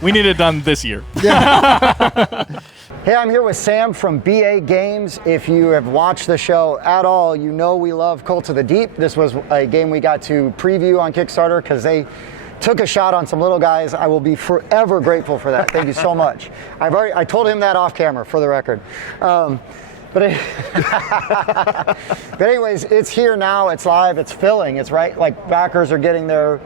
We need it done this year. Hey, I'm here with Sam from B.A. Games. If you have watched the show at all, you know we love Cult of the Deep. This was a game we got to preview on Kickstarter because they took a shot on some little guys. I will be forever grateful for that. Thank you so much. I told him that off camera, for the record. But anyways, it's here now. It's live. It's filling. It's right. Like, backers are getting their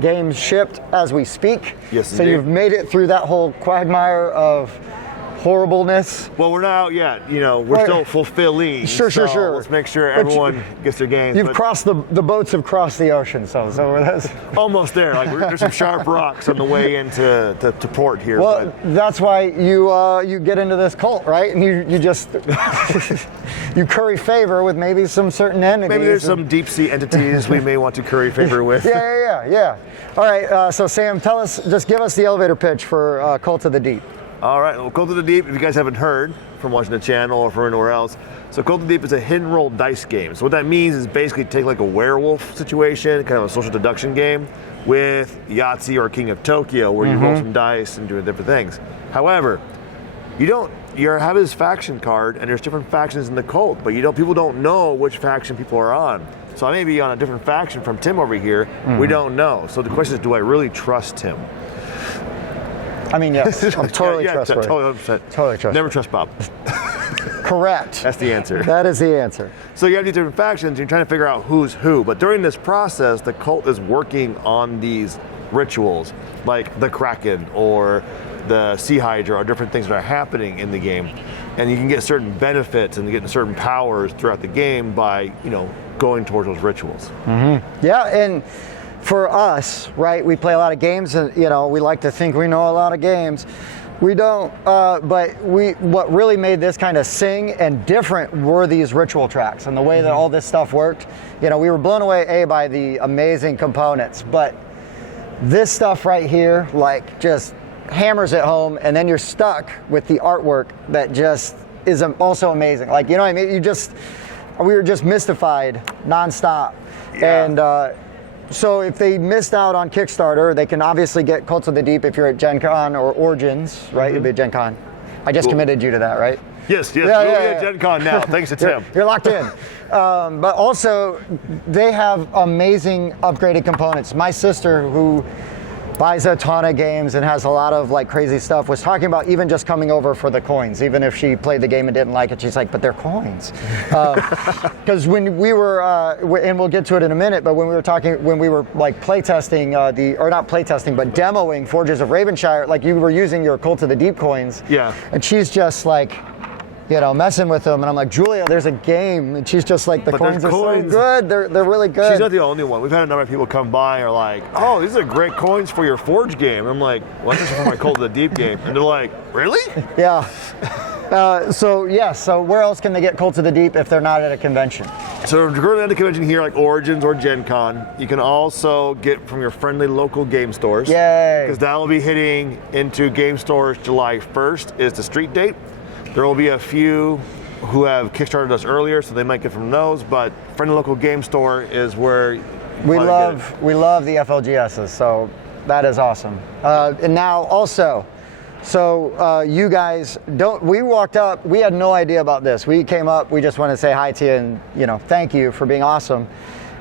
games shipped as we speak. Yes, so indeed. you've made it through that whole quagmire of horribleness. Well, we're not out yet. You know, we're still fulfilling. Sure. Let's make sure everyone gets their games. You've crossed the boats have crossed the ocean, so that's almost there. Like, there's some sharp rocks on the way into to port here. Well, that's why you get into this cult, right? And you just you curry favor with maybe some certain entities. Maybe there's some deep sea entities we may want to curry favor with. Yeah. All right, so Sam, just give us the elevator pitch for Cult of the Deep. All right, well, Cult of the Deep, if you guys haven't heard from watching the channel or from anywhere else, so Cult of the Deep is a hidden roll dice game. So what that means is basically take like a werewolf situation, kind of a social deduction game, with Yahtzee or King of Tokyo, where you roll some dice and do different things. However, you have his faction card, and there's different factions in the cult, but people don't know which faction people are on. So I may be on a different faction from Tim over here. We don't know. So the question is, do I really trust him? I mean, yes, I'm totally trustworthy. Totally trustworthy. Never trust Bob. Correct. That's the answer. That is the answer. So you have these different factions, and you're trying to figure out who's who. But during this process, the cult is working on these rituals, like the Kraken or the Sea Hydra, or different things that are happening in the game. And you can get certain benefits and get certain powers throughout the game by, going towards those rituals. Yeah, and for us, right, we play a lot of games, and we like to think we know a lot of games. We don't, but what really made this kind of sing and different were these ritual tracks and the way that all this stuff worked. We were blown away by the amazing components, but this stuff right here, like, just hammers it home, and then you're stuck with the artwork that just is also amazing. Like, you know what I mean? We were just mystified nonstop. Yeah. And so if they missed out on Kickstarter, they can obviously get Cult of the Deep if you're at Gen Con or Origins, right? You'll be at Gen Con. I just committed you to that, right? Yes, we'll be at Gen Con now, thanks to Tim. You're locked in. But also, they have amazing upgraded components. My sister, who buys a ton of games and has a lot of like crazy stuff, was talking about even just coming over for the coins. Even if she played the game and didn't like it, she's like, but they're coins. Because when we were, and we'll get to it in a minute, but when we were like playtesting or not playtesting, but demoing Forges of Ravenshire, like, you were using your Cult of the Deep coins. Yeah. And she's just like, messing with them, and I'm like, Julia, there's a game, and she's just like, the coins are so good. They're really good. She's not the only one. We've had a number of people come by and are like, oh, these are great coins for your Forge game. And I'm like, well, this is for my Cult of the Deep game. And they're like, really? Yeah. So where else can they get Cult of the Deep if they're not at a convention? So if you're going to the convention here, like Origins or Gen Con, you can also get from your friendly local game stores. Yay. Because that will be hitting into game stores July 1st is the street date. There will be a few who have Kickstarted us earlier, so they might get from those, but friendly local game store is where we love the FLGSs, so that is awesome. And now also, so you guys we walked up, we had no idea about this. We came up, we just wanted to say hi to you and thank you for being awesome.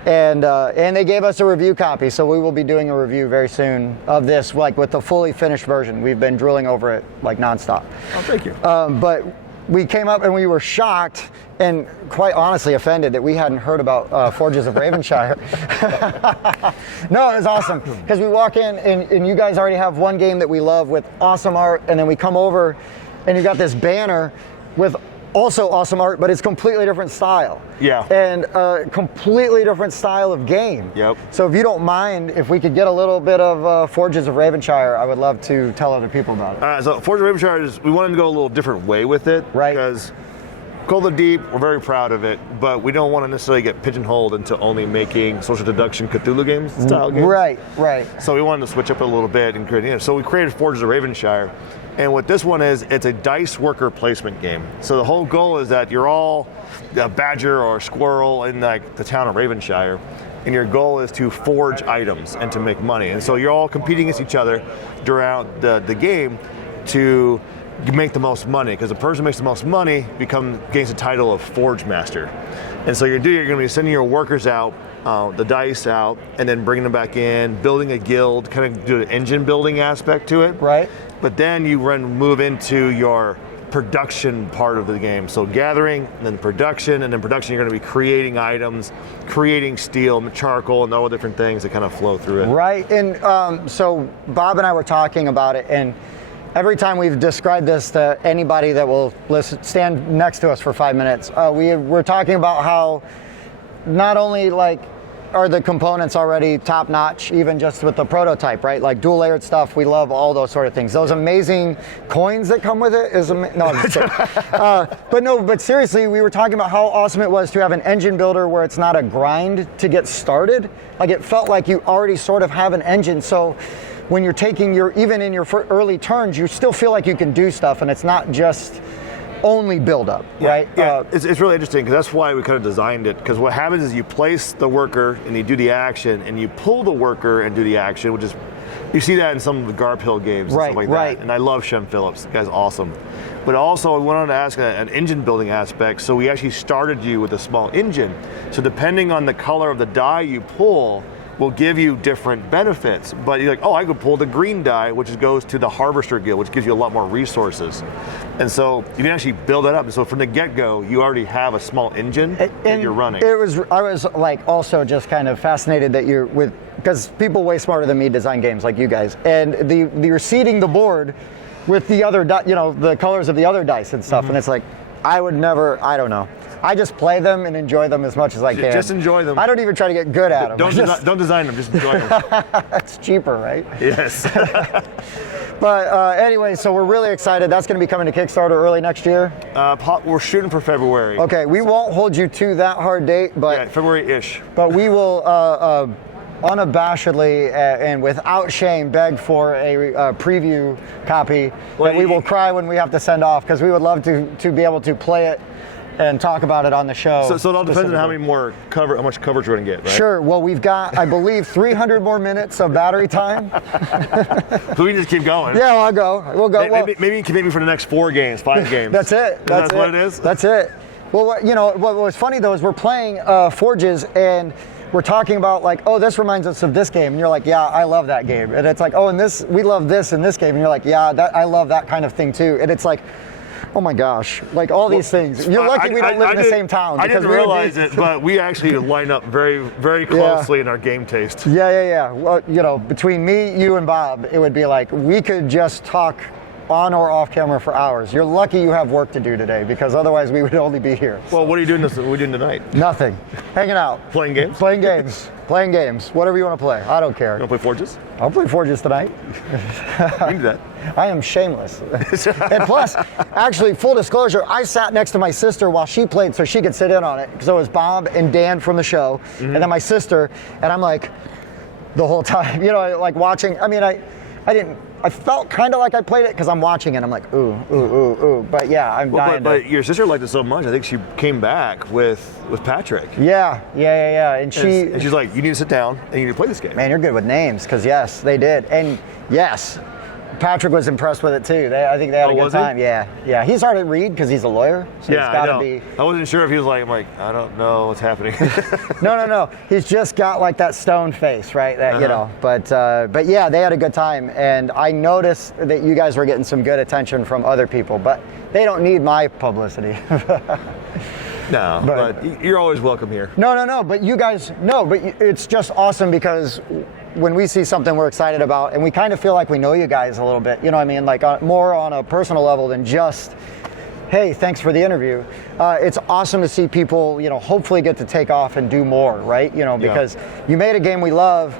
And they gave us a review copy, so we will be doing a review very soon of this, like with the fully finished version. We've been drooling over it like nonstop. Oh, thank you. But we came up and we were shocked and quite honestly offended that we hadn't heard about Forges of Ravenshire. No, it was awesome because we walk in and you guys already have one game that we love with awesome art, and then we come over and you got this banner with also awesome art, but it's completely different style. Yeah. And a completely different style of game. Yep. So if you don't mind, if we could get a little bit of Forges of Ravenshire, I would love to tell other people about it. All right, so Forges of Ravenshire we wanted to go a little different way with it. Right. Because Call of the Deep, we're very proud of it, but we don't want to necessarily get pigeonholed into only making social deduction Cthulhu games, style games. Right. So we wanted to switch up a little bit and create, so we created Forges of Ravenshire. And what this one is, it's a dice worker placement game. So the whole goal is that you're all a badger or a squirrel in like the town of Ravenshire, and your goal is to forge items and to make money. And so you're all competing against each other throughout the game to make the most money, because the person who makes the most money gains the title of Forge Master. And so you're going to be sending your workers out, the dice out, and then bringing them back in, building a guild, kind of do an engine building aspect to it. Right. But then you move into your production part of the game. So gathering, and then production, and then production you're going to be creating items, creating steel, charcoal, and all the different things that kind of flow through it. Right. And so Bob and I were talking about it, and every time we've described this to anybody that will stand next to us for 5 minutes, we're talking about how not only like are the components already top notch, even just with the prototype, right? Like dual layered stuff, we love all those sort of things. Those amazing coins that come with it is no, I'm just kidding. But seriously, we were talking about how awesome it was to have an engine builder where it's not a grind to get started. Like it felt like you already sort of have an engine. So when you're taking even in your early turns, you still feel like you can do stuff, and it's not just only build up, right? Yeah, it's really interesting, because that's why we kind of designed it, because what happens is you place the worker and you do the action, and you pull the worker and do the action, which is, you see that in some of the Garp Hill games and stuff like that. And I love Shem Phillips, the guy's awesome. But also I wanted to ask an engine building aspect, so we actually started you with a small engine. So depending on the color of the die you pull, will give you different benefits. But you're like, oh, I could pull the green die, which goes to the Harvester Guild, which gives you a lot more resources. And so you can actually build that up. And so from the get-go, you already have a small engine that you're running. I was like also just kind of fascinated that because people way smarter than me design games like you guys. And you're seeding the board with the other, the colors of the other dice and stuff. Mm-hmm. And it's like, I would never, I don't know. I just play them and enjoy them as much as I can. Just enjoy them. I don't even try to get good at them. Don't design them, just enjoy them. It's cheaper, right? Yes. But anyway, so we're really excited. That's going to be coming to Kickstarter early next year? We're shooting for February. Okay, we won't hold you to that hard date, but... Yeah, February-ish. But we will unabashedly and without shame beg for a preview copy that we will cry when we have to send off, because we would love to be able to play it and talk about it on the show. So it all depends on how much coverage we're gonna get, right? Sure. Well, we've got, I believe, 300 more minutes of battery time. So we just keep going. Yeah, I'll go. We'll go. Maybe you can make me for the next 4 games, 5 games. That's it. That's what it is? That's it. Well, what was funny though is we're playing Forges, and we're talking about like, oh, this reminds us of this game, and you're like, yeah, I love that game. And it's like, oh, and we love this in this game, and you're like, yeah, I love that kind of thing too. And it's like, oh my gosh, like all these things. You're lucky we don't live in the same town. I didn't realize it, but we actually line up very, very closely in our game taste. Yeah. Well, between me, you, and Bob, it would be like we could just talk on or off camera for hours. You're lucky you have work to do today, because otherwise we would only be here. Well, what are you doing tonight? Nothing. Hanging out. Playing games? Playing games. Whatever you want to play. I don't care. You want to play Forges? I'll play Forges tonight. You can do that. I am shameless. And plus, actually, full disclosure, I sat next to my sister while she played so she could sit in on it. So it was Bob and Dan from the show, and then my sister, and I'm like, the whole time, like watching. I mean, I felt kind of like I played it because I'm watching it. I'm like, ooh. But yeah, I'm dying. But your sister liked it so much, I think she came back with Patrick. Yeah. And she's like, you need to sit down and you need to play this game. Man, you're good with names, because yes, they did. And yes, Patrick was impressed with it too. I think they had a good time. Yeah. He's hard to read because he's a lawyer. So yeah, it's gotta be. I wasn't sure if he was like, I don't know what's happening. No. He's just got like that stone face, right? That But yeah, they had a good time, and I noticed that you guys were getting some good attention from other people, but they don't need my publicity. No, but you're always welcome here. No. But you guys, but it's just awesome because when we see something we're excited about, and we kind of feel like we know you guys a little bit, you know what I mean? Like more on a personal level than just, hey, thanks for the interview. It's awesome to see people, hopefully get to take off and do more, right? Because you made a game we love,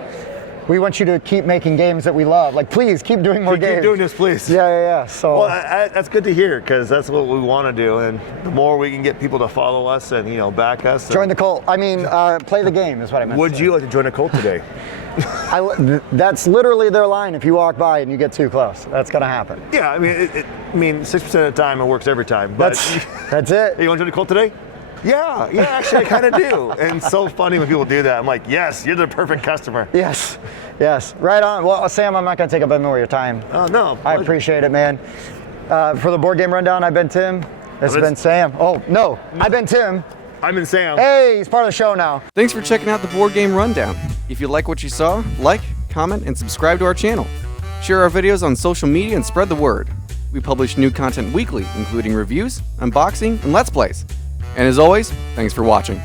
we want you to keep making games that we love. Like, please keep doing more games. Keep doing this, please. Yeah. So well, that's good to hear, because that's what we want to do, and the more we can get people to follow us and back us. Join the cult. I mean, play the game is what I meant. Would you like to join a cult today? That's literally their line. If you walk by and you get too close, that's gonna happen. Yeah, I mean, 6% of the time it works every time. But that's it. Hey, you want to join a cult today? Yeah, actually, I kind of do. And it's so funny when people do that. I'm like, yes, you're the perfect customer. Yes, right on. Well, Sam, I'm not gonna take up any more of your time. Oh no, I appreciate it, man. For the board game rundown, I've been Tim. This has been Sam. Oh no, I've been Tim. I've been Sam. Hey, he's part of the show now. Thanks for checking out the Board Game Rundown. If you like what you saw, like, comment, and subscribe to our channel. Share our videos on social media and spread the word. We publish new content weekly, including reviews, unboxing, and Let's Plays. And as always, thanks for watching.